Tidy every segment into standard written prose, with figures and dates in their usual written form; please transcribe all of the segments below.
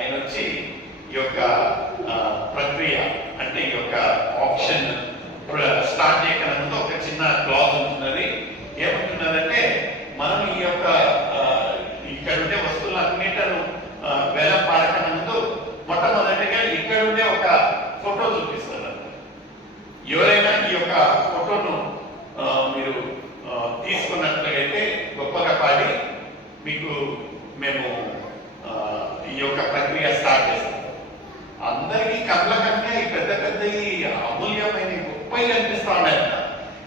ఆయన వచ్చి ఈ యొక్క ప్రక్రియ అంటే ఈ యొక్క ఆప్షన్ స్టార్ట్ చేయకనే ముందు ఒక చిన్న క్లాజ్ ఉంటున్నది. ఏమంటున్నదంటే మనం ఈ యొక్క ఇక్కడ ఉండే వస్తువులన్నిటను వేలం పాడకనే ముందు మొట్టమొదటిగా ఇక్కడ ఉండే ఒక ఫోటో చూపిస్తారు. ఎవరైనా ఈ యొక్క ఫోటోను మీరు తీసుకున్నట్లయితే గొప్పగా పాడి మీకు మేము ఈ యొక్క ప్రక్రియ స్టార్ట్ చేస్తాం. అందరికీ కళ్ళ కన్నా ఈ పెద్ద పెద్ద ఈ అమూల్యమైన గొప్పవి కనిపిస్తా ఉన్నాయంట.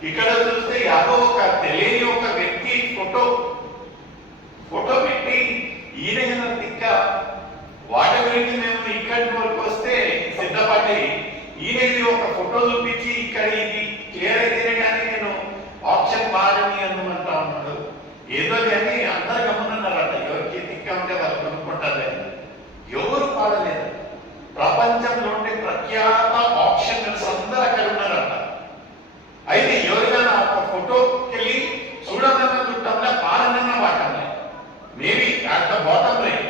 ఇక్కడ చూస్తే యాదో ఒక తెలియని ఒక వ్యక్తి ఫోటో పెట్టి ఈయన తిక్క వాటి గురించి మేము ఇక్కడి వరకు వస్తే సిద్ధపడి ఈయనది ఒక ఫోటో చూపించి ఇక్కడ ఇది క్లియర్ అయితేనే కానీ నేను ఆప్షన్ పాడని అందుమంటా ఉన్నాడు. ఏదో కానీ అందరు గమనున్నారట. ఎవరికి తిక్క ఉంటే వాళ్ళు కొనుక్కుంటారు. ఎవరు పాడలేదు. ప్రపంచంలో ఉండే ప్రఖ్యాత ఆప్షనర్స్ అందరూ అక్కడ ఉన్నారట. అయితే ఎవరికైనా ఒక ఫోటోకి వెళ్ళి చూడమన్నా చుట్టంలో పాడనన్నా వాటంలే maybe at the bottom rate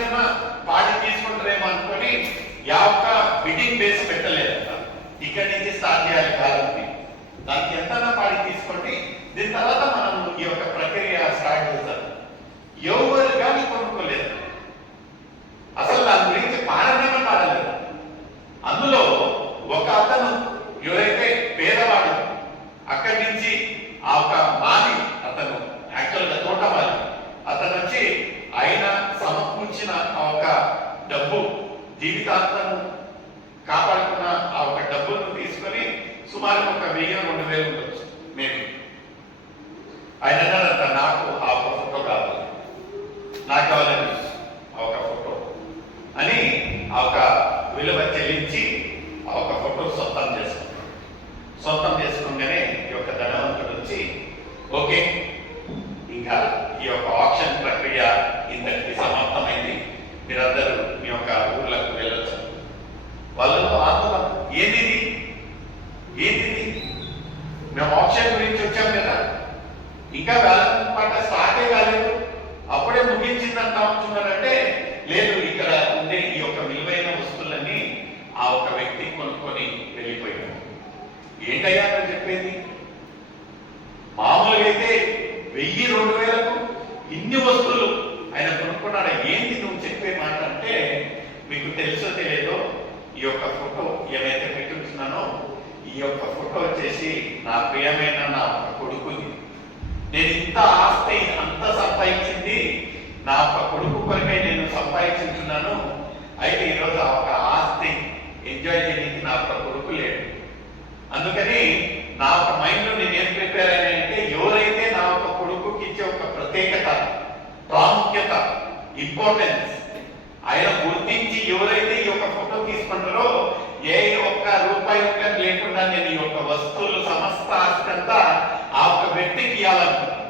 కన్నా పాడి తీసుకుంటారేమో అనుకొని యొక్క బిడ్డింగ్ బేస్ పెట్టలేదంట. ఇక్కడి నుంచి స్టార్ట్ చేయాలి కాలానికి. దానికి ఎంతనా పాడి తీసుకోండి. దీని తర్వాత మనం ఈ యొక్క ప్రక్రియ స్టార్ట్ చేస్తాం. ఎవరు కానీ కొనుక్కోలేదు. అసలు దాని గురించి పాడలేదు. అందులో ఒక అతను ఎవరైతే పేదవాడు అక్కడి నుంచి ఆ ఒక మాలి అతను యాక్చువల్గా తోటమాలి అతను వచ్చి ఆయన సమకూర్చిన ఆ ఒక డబ్బు జీవితాంతం కాపాడుకున్న ఆ ఒక డబ్బును తీసుకొని సుమారు ఒక 1000-2000 ఉండొచ్చు మేబీ. ఆయన అన్నారంట, నాకు ఆ ఒక ఫోటో కావాలి, నాకు కావాలని ఆ ఒక ఫోటో అని ఆ ఒక విలువ చెల్లించి ఆ ఒక ఫోటో సొంతం చేసుకోగానే ఈ యొక్క ధనవంతుడు వచ్చి ఓకే ఇంకా ఈ యొక్క ఆప్షన్ ప్రక్రియ ఇంతటికి సమాప్తమైంది, మీరందరూ మీ యొక్క ఊర్లకు వెళ్ళొచ్చు. వాళ్ళలో ఆందోళన ఏంది మేము ఆప్షన్ గురించి వచ్చాం కదా, ఇంకా వేలం పాట స్టార్టే కాలేదు, అప్పుడే ముగించిందంటా ఉంటున్నారంటే లేదు, ఇక్కడ ఉండే ఈ యొక్క విలువైన వస్తువులన్నీ ఆ ఒక వ్యక్తి కొనుక్కొని వెళ్ళిపోయాడు. ఏంటయ్యా నువ్వు చెప్పేది? మామూలుగా అయితే 1000-2000 ఇన్ని వస్తువులు ఆయన కొనుక్కున్నాడు. ఏంటి నువ్వు చెప్పే మాట అంటే, మీకు తెలుసో తెలియదో ఈ యొక్క ఫోటో ఏమైతే పెట్టుకున్నానో ఈ యొక్క ఫోటో వచ్చేసి నా ప్రియమైన నా కొడుకుది. నేను ఇంత ఆస్తి అంత సంపాదించింది నా ఒక కొడుకు కొరకై నేను సంపాదించుతున్నాను. అయితే ఈరోజు ఆ ఒక ఆస్తి ఎంజాయ్ చేయడానికి నా ఒక కొడుకు లేడు. అందుకని నా ఒక మైండ్లో నేను ఏం ప్రిపేర్ అయ్యానంటే, ఎవరైతే నా ఒక కొడుకుకి ఇచ్చే ఒక ప్రత్యేకత, ప్రాముఖ్యత, ఇంపార్టెన్స్ ఆయన గుర్తించి ఎవరైతే ఈ యొక్క ఫోటో తీసుకుంటారో ఏ ఒక్క రూపాయి లేకుండా నేను ఈ యొక్క వస్తువులు సమస్త ఆస్తి అంతా ఆ ఒక వ్యక్తికి ఇవ్వాలనుకుంటున్నాను.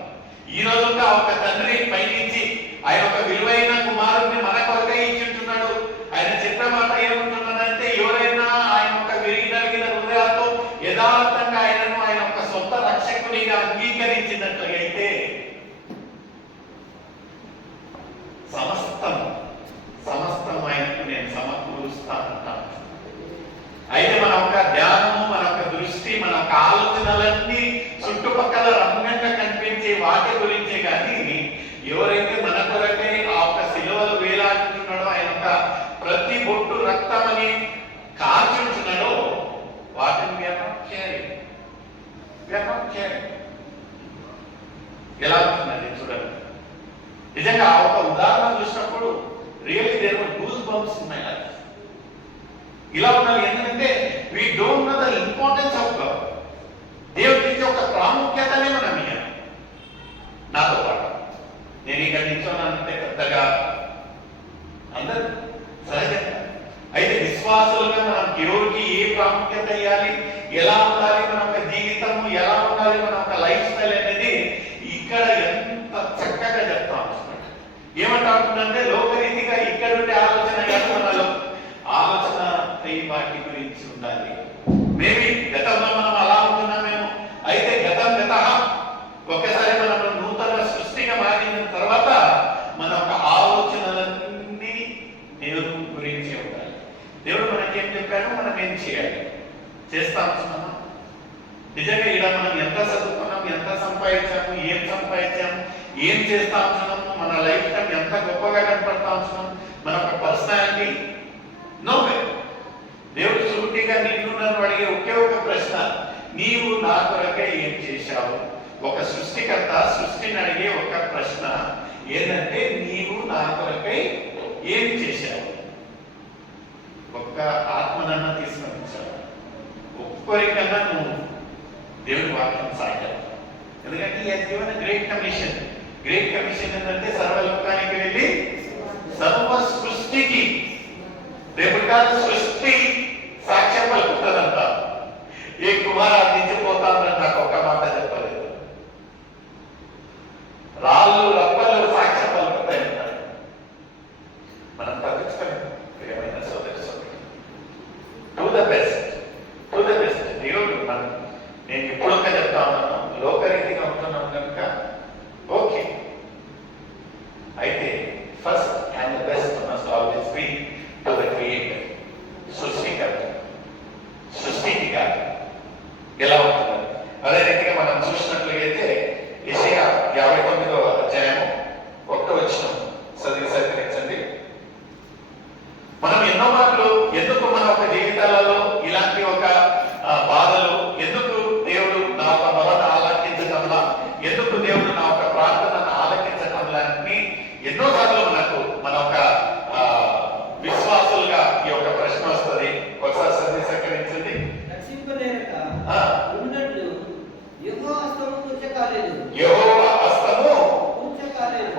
ఈ రోజు ఆ ఒక తండ్రి పైనుంచి ఆయన ఒక విలువైన కుమారుడిని మన కొరకై ఇచ్చుంటున్నాడు. ఆయన చెప్పే మాట ఏమంటున్నాడంటే, ఎవరైనా ఆయన ఒక విరిగిన హృదయాలతో యథార్థంగా ఆయనను ఆయన ఒక సొంత రక్షకునిగా అంగీకరించినట్లయితే సమస్తం ఆయనకు నేను సమకూరుస్తానంటాను. అయితే మన ఒక ధ్యానము, మన ఒక దృష్టి, మన ఒక ఆలోచనలన్నీ చుట్టుపక్కల రంగంగా కనిపించే వాటి గురించే కానీ ఎవరైతే మన కొరకే ఆ ఒక శిలువలు వేలాడుతున్నాడో, ఆయన ఒక ప్రతి బొట్టు రక్తమని కార్చుంటున్నాడో వాటిని ఎలా ఉంటుందండి చూడండి. నిజంగా ఆ ఒక ఉదాహరణ చూసినప్పుడు really there were goose bumps in my life. ఇలా ఉండాలి. ఎందుకంటే we don't know the importance of God. దేవుడి నుంచి ఒక ప్రాముఖ్యతనే మనం ఇయ్యాలి. నాతో పాటు నేను ఇక్కడ నిల్చోనంటే పెద్దగా అందరు సహజంగా. అయితే విశ్వాసులుగా మనం ఎవరికి ఏ ప్రాముఖ్యత ఇవ్వాలి, ఎలా ఉండాలి మన ఒక జీవితము, ఎలా ఉండాలి మన ఒక లైఫ్ స్టైల్ అనేది ఇక్కడ ఎంత చక్కగా చెప్తా ఉంటున్నాడు. ఏమంటే లోకరీతిగా ఇక్కడ ఉండే ఆలోచన కాదు, మనలో ఆలోచన వాటి గురించి ఉండాలి. మేబీ గతంలో మనం అలా ఉంటున్నామేమో. అయితే గతం ఒకసారి మనం నూతన సృష్టిగా మారిన తర్వాత మన ఒక ఆలోచనలన్నీ చెప్పాడు, మనం ఏం చేయాలి, చేస్తా ఉంటున్నామా? నిజంగా ఇలా మనం ఎంత చదువుకున్నాం, ఎంత సంపాదించాము, ఏం సంపాదించాము, ఏం చేస్తా ఉంటున్నాము, మన లైఫ్ టైం ఎంత గొప్పగా కనపడతా ఉంటున్నాం, మన ఒక పర్సనాలిటీ నో వే. దేవుడు సూటిగా నిన్ను నన్ను అడిగే ఒకే ఒక ప్రశ్న, నీవు నా కొరకై ఏం చేశావు? ఒక సృష్టికర్త సృష్టిని అడిగే ఒక ప్రశ్న ఏంటంటే, నీవు నా కొరకై ఏం చేశావు? ఒక్క ఆత్మనన్నా తీసుకొచ్చావు, ఒక్కరికన్నా నువ్వు దేవుడి వాక్యం సాగావు. ఎందుకంటే ఈ జీవన గ్రేట్ కమిషన్. గ్రేట్ కమిషన్ ఏంటంటే సర్వలోకానికి వెళ్ళి సర్వ సృష్టికి, రేపు కాదు సృష్టి సాక్ష్యం పలుకుతుందంట. ఏ కుమార్ అందించిపోతానని నాకు ఒక మాట చెప్పలేదు. రాళ్ళు రప్పలు సాక్ష్యం పలుకుతాయంట. మనం పట్టించుకోలేదు. ప్రియమైన సోదరి సోదరి, to the best, to the best. దేవుడు నేను ఇప్పుడొక్క చెప్తా ఉన్నాను, లోకరీతిగా ఉంటున్నాం కనుక ఓకే. అయితే first and the best must always be to the creator, సృష్టికర్త, సృష్టికి కాదు. ఎలా ఉంటుంది? అదే రీతిగా మనం చూసినట్లయితే యెషయా 59వ అధ్యాయము 1వ వచనం చదివి సహకరించండి. మనం ఎన్నో మార్లు ఎందుకు మన ఒక జీవితాలలో ఇలాంటి ఒక బాధలు, ఎందుకు దేవుడు నా ఒక మొరను ఆలకించడంలా, ఎందుకు దేవుడు నా ఒక ప్రార్థనను ఆలకించడంలా అని ఎన్నోసార్లు మన ఒక విశ్వాసులుగా ఈ యొక్క ప్రశ్న వస్తుంది. ఒకసారి చదివి సహకరించండి. యెహోవా హస్తము ఉంచకాలేదు,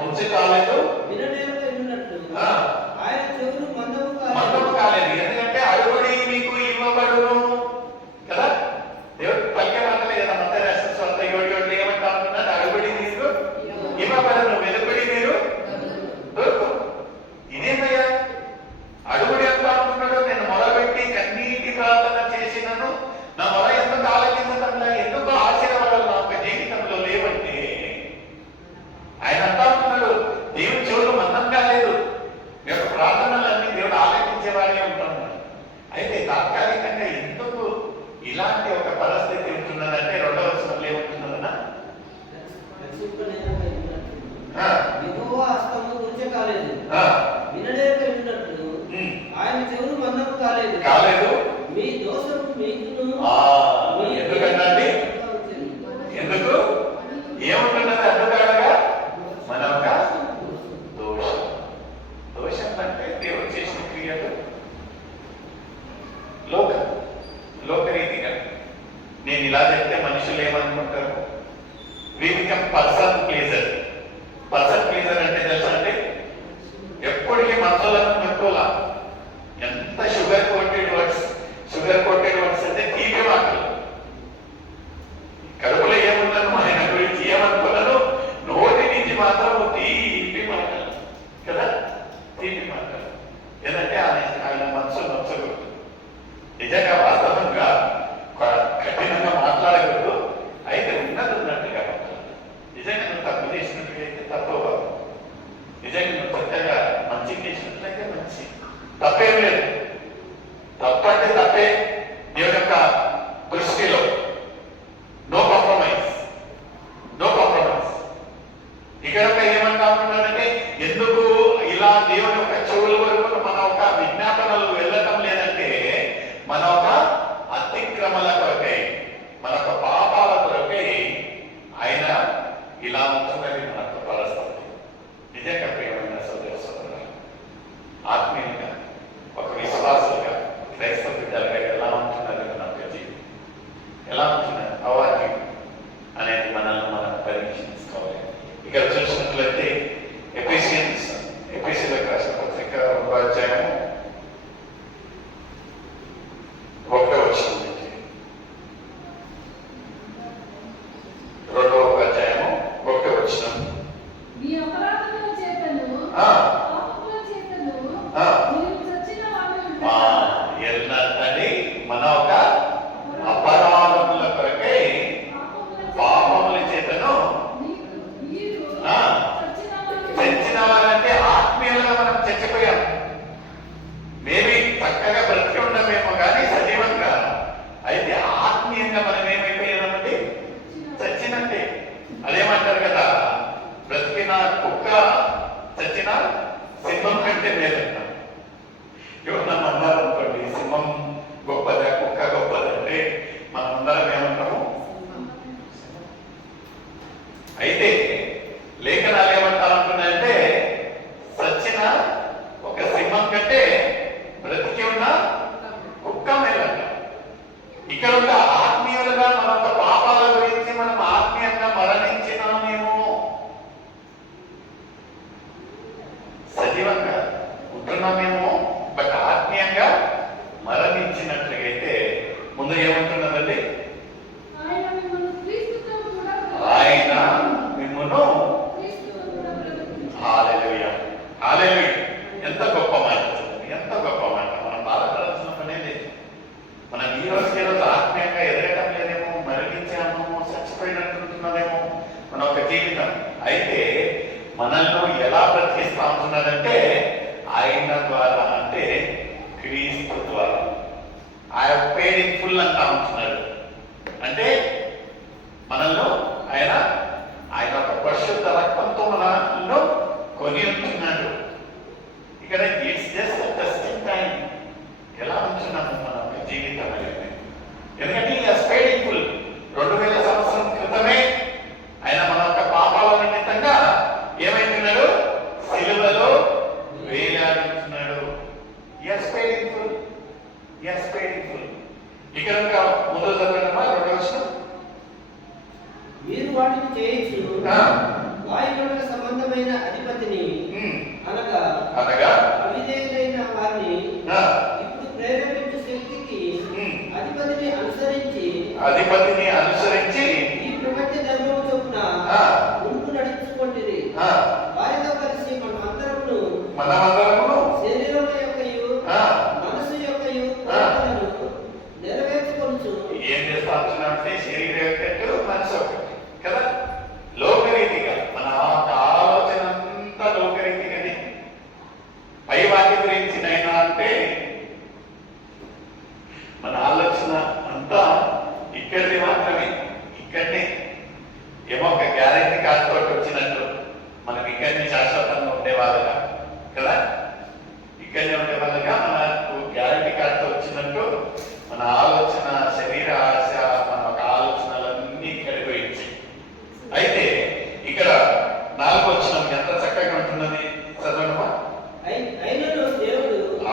మందము కాలేదు. ఎందుకంటే అడుగుడి మీకు ఇవ్వబడును కదా. దేవుడు పలికే మాటలే కదా. మత్తయి రాసిన సువార్త 7:7 ఏమంటా ఉంటున్నాడు? అడుగుడి మీకు ఇవ్వబడును, వెలుగుడి మీరు దొరుకు. ఇదేమయ్యా అడుగుడి ఎంత అంటున్నాడు? నేను మొరబెట్టి కన్నీటి ప్రార్థన చేసినను, నా మొర ఎందుకు ఆలకించడంలా, ఎందుకు ఆశీర్వాదాలు నా యొక్క జీవితంలో లేవంటే, ఆయన అంటా ఉంటున్నాడు దేవుని చెవులు మందం కాలేదు, మీ యొక్క ప్రార్థనలన్నీ దేవుడు ఆలకించేవాడే ఉంటున్నాడు. అయితే తాత్కాలికంగా ఎందుకు ఇలాంటి ఒక పరిస్థితి ఉంటున్నదంటే, 2వ వచనంలో ఏముంటున్నదన్నా, ఆయన చెవులు మందము కాలేదు, మీ దోషము మీకును. ఎందుకంటే ఎందుకు ఏముంటున్నది? అందుకనగా మన ఒక దోషం. దోషం అంటే దేవుడు చేసిన క్రియలు లోకరీతిగా. నేను ఇలా చెప్తే మనుషులు ఏమనుకుంటారు? We become person pleaser. Person pleaser అంటే తెలుసా అండి? ఎప్పటికీ మనసులను మెట్టుకోలా. ఎంత షుగర్ కోటెడ్ వర్డ్స్ అంటే తీపి మాటలు. కడుపులో ఏమున్నాను ఆయన గురించి ఏమనుకున్నాను, నోటి నుంచి మాత్రం తీపి మాటలు కదా, తీపి మాటలు. ఏంటంటే ఆయన మనసు నచ్చకూడదు. నిజంగా వాస్తవంగా కఠినంగా మాట్లాడకూడదు. అయితే ఉన్నట్టుగా నిజంగా నువ్వు తప్పు చేసినట్టుగా అయితే తప్పు, నిజంగా నువ్వు చక్కగా మంచి చేసినట్లయితే మంచి, తప్పేం లేదు. తప్పంటే తప్పే దేవుని యొక్క దృష్టిలో. No compromise, no compromise. ఇక్కడ ఏమంటా ఉంటున్నాడంటే, ఎందుకు ఇలా దేవుని యొక్క చెవుల వరకు మన ఒక విజ్ఞాపనలు వెళ్ళటం లేదంటే, మన ఒక అతిక్రమల కొరకై, మన ఒక పాపాల కొరకై ఆయన ఇలా ఉంటున్నది మన యొక్క పరిస్థితి. నిజంగా ప్రియమైన సోదర సోదరులు, ఆత్మీయంగా ఒక విశ్వాసులుగా, క్రైస్తవ బిడ్డలుగా ఎలా ఉంటున్నది మన యొక్క జీవితం, ఎలా ఉంటున్నది అవాకి అనేది మనల్ని మనం పరీక్షించుకోవాలి. ఇక్కడ చూసినట్లయితే ఎఫెసీయులకు రాసిన పత్రిక 1వ అధ్యాయము 1వ వచనం నుంచి సజీవంగా ఉంటున్నామేమో, బట్ ఆత్మీయంగా మరణించినట్లయితే ముందు ఏమంటున్నదండి? ఆయన మిమ్మును హల్లెలూయా హల్లెలూయా. ఎంత గొప్ప మాట, ఎంత గొప్ప మాట. మనం బాధపడాల్సిన పనే లేదు. మనం ఈ రోజు ఆత్మీయంగా ఎదగటం లేదేమో, మరణించామేమో, చచ్చిపోయినట్టుంటున్నామేమో మన ఒక జీవితం. అయితే మనల్ని ఎలా బ్రతికిస్తా ఉంటున్నారంటే ఆయన ద్వారా, అంటే క్రీస్తు ద్వారా. ఆయన పేడ్ ఇన్ ఫుల్ అంటా ఉంటున్నాడు. అంటే మనల్ని ఆయన ఒక పరిశుద్ధ రక్తంతో మనల్ని కొని ఉంటున్నాడు. ఇక్కడ ఇట్స్ జస్ట్ టెస్టింగ్ టైం. ఎలా ఉంటున్నాము మన జీవితం అనేది? ఎందుకంటే పేడ్ ఇన్ ఫుల్ 2000 సంవత్సరం క్రితమే ఆయన మన యొక్క పాపాల నిమిత్తంగా ఏమైతున్నాడు? సిలువలో వేలాడుతున్నాడు. Paid in full. Paid in full. ఇక్కడ ముందు చదవడమా? 2వ వచనం. మీరు వాటిని చేయొచ్చు, వాయువులకు సంబంధమైన అధిపతిని అనగా అవిధేయులైన వారిని ఇప్పుడు ప్రేరేపించే శక్తికి అధిపతిని అనుసరించి ఈ ప్రపంచ ధర్మము చొప్పున ముందు నడుచుకుంటుంది. వారితో కలిసి మనమందరమును శరీరం యొక్కయు మనసు యొక్కయు నెరవేర్చుకొనుచు. ఏం చేస్తా ఉంటున్నామంటే శరీరం యొక్కట్టు మనసు ఒకటి కదా, లోకరీతిగా మన ఆలోచన అంతా లోకరీతిగానే. పై వాటి గురించి నైనా అంటే మన ఆలోచన అంతా ఇక్కడిది మాత్రమే. ఇక్కడనే ఏమో ఒక గ్యారెంటీ కార్డు తోటి వచ్చినట్టు మనం ఇక్కడనే శాశ్వతంగా ఉండేవాళ్ళగా కదా, ఇక్కడనే ఉండేవాళ్ళగా మనకు గ్యారెంటీ కార్డుతో వచ్చినట్టు మన ఆలోచన, శరీర ఆశ, మన ఒక ఆలోచనలన్నీ ఇక్కడికి పోయించి. అయితే ఇక్కడ 4వ వచనం ఎంత చక్కగా ఉంటున్నది, చదవడమా?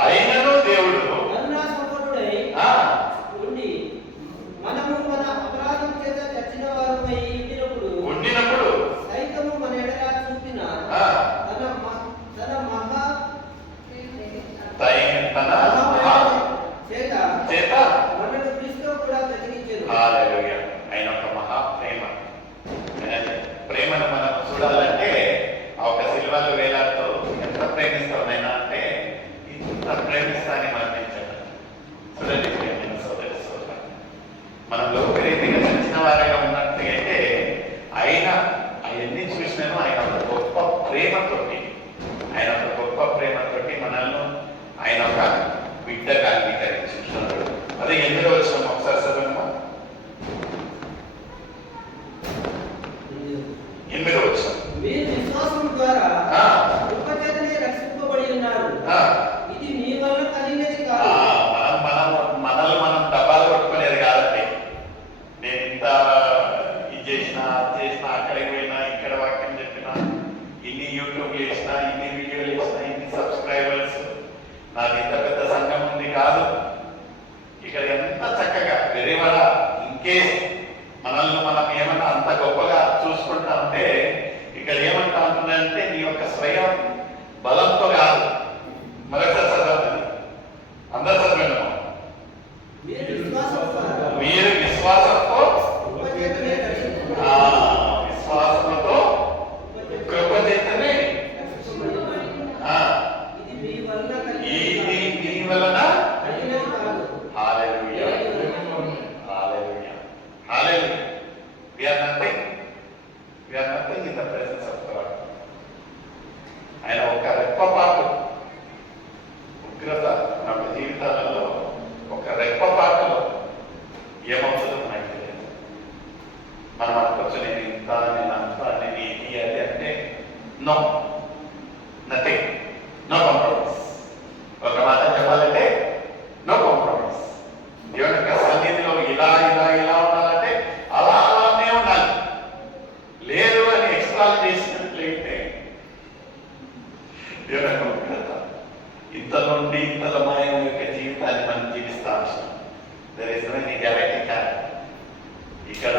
అయినను దేవుడు మనము మన అపరాధం చేత చచ్చిన వారమై ఉండినప్పుడు సైతము మన ఎడల చూపిన తన మహా చేత మనల్ని క్రీస్తుతో కూడా బ్రతికించెను. హల్లెలూయా. ఆయన ఒక మహా ప్రేమను మనం చూడాలంటే ఆ ఒక సిలువలో వేలాడుతూ ఎంత ప్రేమిస్తాం నైనా అంటే ఇంత ప్రేమిస్తాన్ని మరణించాడు. చూడండి ప్రేమైన సోదరి సోదరు, మనం లోకరీతిగా చచ్చిన వారిగా ఉన్నట్లయితే ఆయన అవన్నీ చూసినాను. ఆయన ఒక గొప్ప ప్రేమతోటి మనల్ని ఆయన ఒక బిడ్డగా అంగీకరించున్నాడు. అదే 8వ వచనం ఒకసారి చదవమ్మా. 8వ వచనం. మీరు విశ్వాసం ద్వారా కృపచేతనే రక్షింపబడి ఉన్నారు. ఇది మీ వల్ల కలిగినది కాదు. మనం డబ్బాలు కొట్టుకునేది కాదండి. నేను ఇంత ఇది చేసినా, అక్కడికి పోయినా, ఇక్కడ వాక్యం చెప్పినా, ఇన్ని యూట్యూబ్ చేసినా, ఇన్ని వీడియోలు చేసినా, ఇన్ని సబ్స్క్రైబర్స్, నాకు ఇంత పెద్ద సంఘం ఉంది కాదు. ఇక్కడ ఎంత చక్కగా వెరివడ ఇంకేస్ మనల్ని మనం ఏమన్నా అంత గొప్పగా చూసుకుంటా ఉంటే ఇక్కడ ఏమంటా ఉంటుందంటే నీ యొక్క స్వయం బలంతో కాదు. మరొకసారి చదవండి, అందరూ చదవండి. మీరు విశ్వాసంతో కృపచేతనే ఇది మీ వలన. హల్లెలూయా హల్లెలూయా హల్లెలూయా. We are nothing in the presence of God. ఆయన ఒక రెప్పపాటు ఉగ్రత మన జీవితాలలో, ఒక రెప్పపాటులో ఏమవుతుందో మనకు తెలియదు. మనం అనుకోవచ్చు నేను ఇంత, నేను అంత, నేను ఇది అది అంటే నో, నథింగ్, నో కాంప్రమైజ్. ఒక మాట చెప్పాలంటే నో కాంప్రమైజ్. దేవుని యొక్క సన్నిధిలో ఇలా ఉండాలంటే అలానే ఉండాలి. లేదు అని ఎక్స్ట్రా చేసినట్లయితే దేవుని యొక్క ఉగ్రత, ఇంత నుండి ఇంతలమైన యొక్క జీవితాన్ని మనం జీవిస్తాం. There is no any guarantee కాదు. ఇక్కడ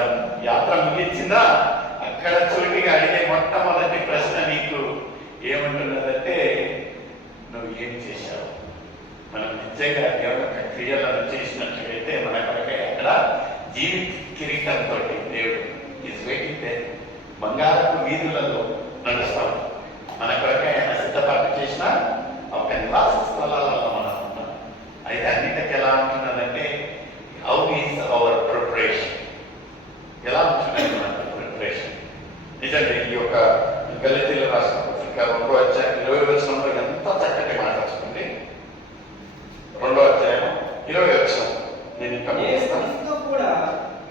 యాత్ర ముగించిందా, అక్కడ చురుకుగా అడిగే మొట్టమొదటి ప్రశ్న నీకు ఏమంటున్నదంటే నిజంగా దేవుని యొక్క క్రియలను చేసినట్లయితే మన కొరకే అక్కడ జీవిత కిరీటంతో దేవుడు ఈజ్ వెయిటింగ్ దే బంగారపు వీధులలో నడుస్తాం. మన కొరకే ఆయన సిద్ధపాటు చేసిన ఒక నివాస స్థలాలలో మనం ఉంటాం. అయితే అన్నిటికీ ఎలా ఉంటున్నదంటే హౌ ఈజ్ అవర్ ప్రిపరేషన్, ఎలా ఉంటున్నది మన ప్రిపరేషన్. నిజంగా ఈ యొక్క గలితీయుల రాసిన పత్రిక 2వ అధ్యాయం 20వ వచనంలో ఎంత చక్కటి మాట వస్తుంది. 2వ అధ్యాయం 20వ వచనం, నేను ఇంకా ముగిస్తాను.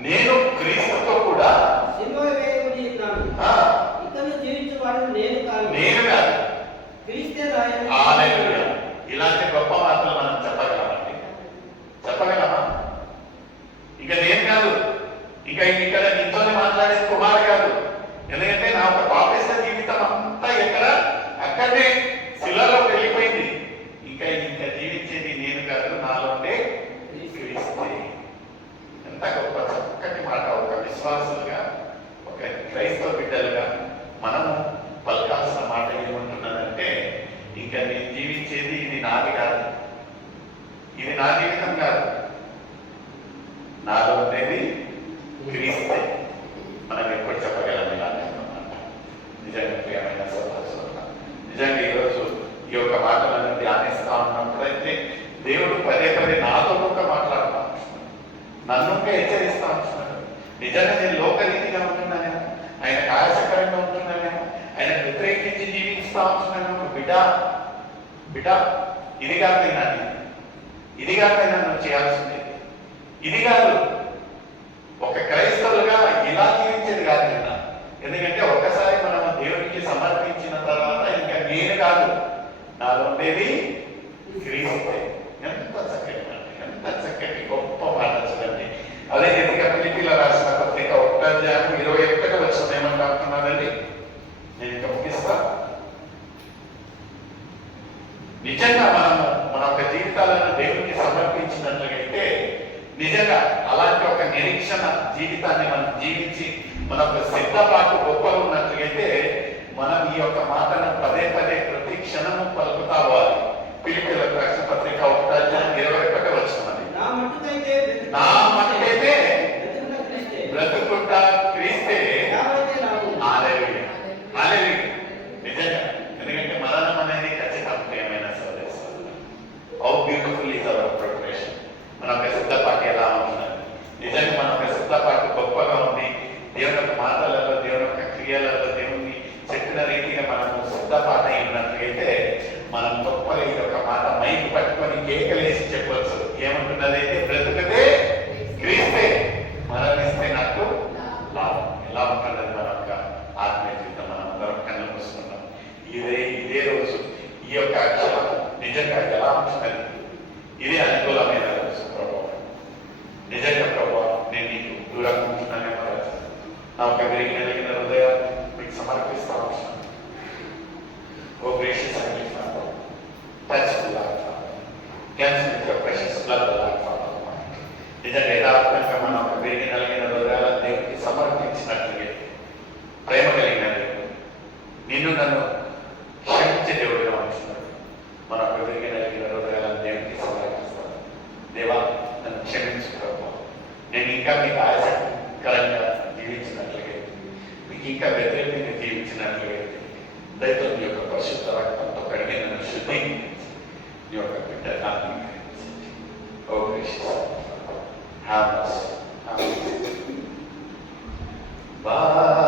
నేను క్రీస్తుతో కూడా నేను కాదు. హల్లెలూయా. ఇలాంటి గొప్ప మాటలు మనం చెప్పగలమండి? చెప్పగలమా? ఇక నేను కాదు, ఇక ఇక్కడ నీతోనే మాట్లాడేది కుమార్ కాదు. ఎందుకంటే నా ఒక పాపిష్ట జీవితం అంతా ఎక్కడ అక్కడే శిలలో వెళ్ళిపోయింది. ఇంకా జీవించేది నేను కాదు, నాలో ఉండే క్రీస్తే. ఎంత గొప్ప చక్కటి మాట. ఒక విశ్వాసులుగా, ఒక క్రైస్తవ బిడ్డలుగా మనము పలకాల్సిన మాట ఏమంటున్నదంటే, ఇంకా నేను జీవించేది ఇది నాది కాదు, ఇది నా జీవితం కాదు, నాలో ఉండేది క్రీస్తే. మనం ఎప్పుడు చెప్పగలం ఇలాంటి మాట? నిజంగా ప్రియమైన సోదరులారా, నిజంగా ఈరోజు ఈ యొక్క మాటలను ధ్యానిస్తా ఉన్నప్పుడైతే దేవుడు పదే పదే నాతో ఒక మాట్లాడుతూ ఉంటున్నాడు, నన్ను ఇంకా హెచ్చరిస్తూ ఉంటున్నాడు. నిజంగా నేను లోకరీతిగా ఉంటున్నానేమో, ఆయనకు ఆయాసకరంగా ఉంటున్నానేమో, ఆయన వ్యతిరేకించి జీవిస్తూ ఉంటున్నానేమో. బిడ్డ ఇది కాకపోయినా ఇది కాకపోయినా నువ్వు చేయాల్సింది ఇది కాదు. ఒక క్రైస్తవులుగా ఇలా జీవించేది కాదు నిన్న. ఎందుకంటే ఒక్కసారి మనం దేవునికి సమర్పించిన తర్వాత ఇంకా నేను కాదు, నాలో ఉండేది క్రీస్తే. ఎంత చక్కటి మాట, ఎంత చక్కటి గొప్ప మాట చూడండి. అదే రీతిగా ఫిలిప్పీయుల రాసిన పత్రిక 1వ అధ్యాయం 21వ వచనం ఏమంటున్నారండి? నేను ఇంకా ముగిస్తా. నిజంగా మనము మన యొక్క జీవితాలను దేవునికి సమర్పించినట్లయితే, నిజంగా అలాంటి ఒక నిరీక్షణ జీవితాన్ని మనం జీవించి మన యొక్క సిద్ధపాటు గొప్పలు ఉన్నట్లయితే మనం ఈ యొక్క మాటను పదే పదే ప్రతి క్షణము పలుకుతా పోవాలి. ఫిలిప్పీయులకు రాసిన పత్రిక 1వ అధ్యాయం 21వ వచనం. నా మటుకైతే బ్రతుకుంటా క్రీస్తే. హల్లెలూయా, హల్లెలూయా. నిజంగా, ఎందుకంటే మరణం అనేది ఖచ్చితంగా ప్రియమైన సోదరులారా, how beautiful is our preparation. మన యొక్క సిద్ధపాటు ఎలా ఉంటున్నది? నిజంగా మన యొక్క సిద్ధపాటు గొప్పగా ఉంది. దేవుని యొక్క మాటలలో, దేవుని యొక్క క్రియలలో దేవుని చెప్పిన రీతిగా మనము సిద్ధపాటు అయినట్లయితే మనం గొప్పగా ఈ యొక్క మాట మైకి పట్టుకొని కేకలేసి చెప్పవచ్చు. ఏమంటున్నదైతే బ్రతుకదే క్రీస్తే, మరణిస్తే నాకు లాభం. ఎలా ఉంటున్నది మన యొక్క ఆత్మీయ జీవితం? మనం అందరం కళ్ళు మూసుకున్నాం. ఇదే రోజు ఈ యొక్క అక్షరం నిజంగా ఎలా ఉంటున్నది? ఇదే అనుకూలమైన రోజు. ప్రభావం నిజంగా ప్రభావ, నేను నీకు దూరంగా ఉంటున్నానే మహారాజు. నా ఒక విరిగిన హృదయాన్ని మీకు సమర్పిస్తా ఉంటున్నాను. Oh gracious and touch the life, cancel with your precious blood the life of our mind. నిజంగా యథార్థంగా మనం ఒక విరిగిన హృదయాలను దేవునికి సమర్పించినట్లుగా, ప్రేమ కలిగిన దేవుడు, నిన్ను నన్ను క్షమించే దేవుడుగా ఉంటున్నాడు. మన ఒక విరిగిన హృదయాలను దేవునికి సమర్పిస్తాను. దేవా, నన్ను క్షమించు ప్రభు. నేను ఇంకా మీకు ఆయాసకరంగా జీవించినట్లుగా, మీకు ఇంకా వ్యతిరేకంగా జీవించినట్లుగా, దయతో మీ యొక్క పరిశుద్ధ రక్తంతో కడిగి నన్ను శుద్ధీకరించి నీ యొక్క బిడ్డ అంగీకరించండి. ఓ గ్రేషియస్ have mercy. Bye.